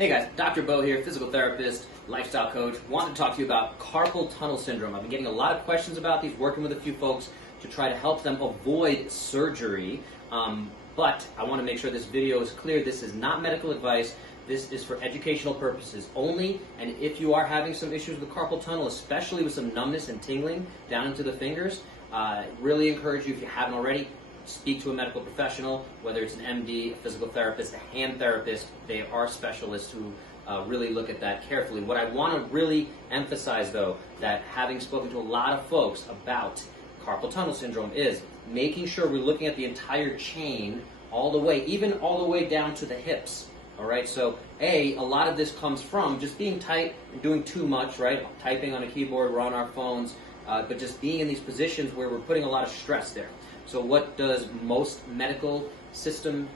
Hey guys, Dr. Bo here, physical therapist, lifestyle coach. Wanted to talk to you about carpal tunnel syndrome. I've been getting a lot of questions about these, working with a few folks to try to help them avoid surgery. But I want to make sure this video is clear. This is not medical advice. This is for educational purposes only. And if you are having some issues with carpal tunnel, especially with some numbness and tingling down into the fingers, really encourage you, if you haven't already, speak to a medical professional, whether it's an MD, a physical therapist, a hand therapist. They are specialists who really look at that carefully. What I want to really emphasize, though, that having spoken to a lot of folks about carpal tunnel syndrome, is making sure we're looking at the entire chain all the way, even all the way down to the hips. All right, so a lot of this comes from just being tight and doing too much, right? Typing on a keyboard, we're on our phones, but just being in these positions where we're putting a lot of stress there. So what does most medical system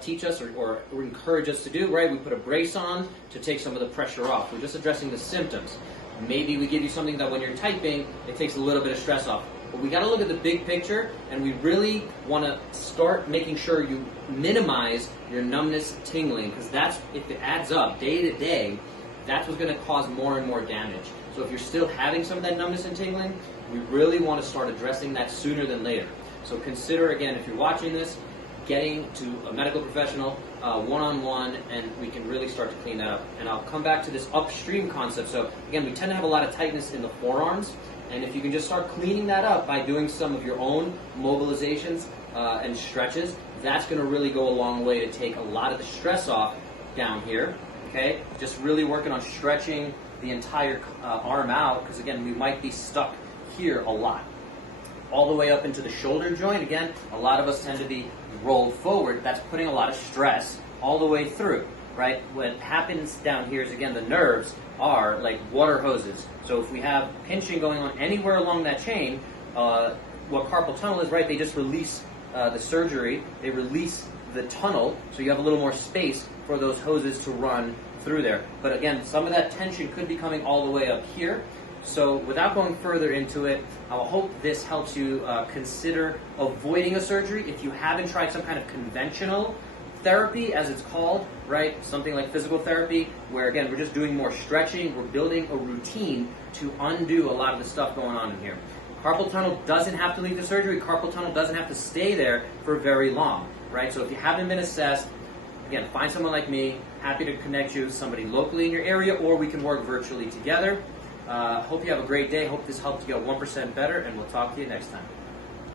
teach us or encourage us to do, right? We put a brace on to take some of the pressure off. We're just addressing the symptoms. Maybe we give you something that when you're typing, it takes a little bit of stress off. But we got to look at the big picture, and we really want to start making sure you minimize your numbness, tingling, because that's, if it adds up day to day, that's what's going to cause more and more damage. So if you're still having some of that numbness and tingling, we really want to start addressing that sooner than later. So consider, again, if you're watching this, getting to a medical professional one-on-one, and we can really start to clean that up. And I'll come back to this upstream concept. So again, we tend to have a lot of tightness in the forearms, and if you can just start cleaning that up by doing some of your own mobilizations and stretches, that's going to really go a long way to take a lot of the stress off down here. Okay, just really working on stretching the entire arm out, because again, we might be stuck here a lot. All the way up into the shoulder joint. Again, a lot of us tend to be rolled forward. That's putting a lot of stress all the way through, right? What happens down here is, again, the nerves are like water hoses. So if we have pinching going on anywhere along that chain, what carpal tunnel is, right, they just release the surgery, they release the tunnel, so you have a little more space for those hoses to run through there. But again, some of that tension could be coming all the way up here. So without going further into it, I hope this helps you consider avoiding a surgery. If you haven't tried some kind of conventional therapy, as it's called, right, something like physical therapy, where again, we're just doing more stretching, we're building a routine to undo a lot of the stuff going on in here. Carpal tunnel doesn't have to leave the surgery. Carpal tunnel doesn't have to stay there for very long, right? So if you haven't been assessed, again, find someone like me. Happy to connect you with somebody locally in your area, or we can work virtually together. Hope you have a great day. Hope this helped you get 1% better, and we'll talk to you next time.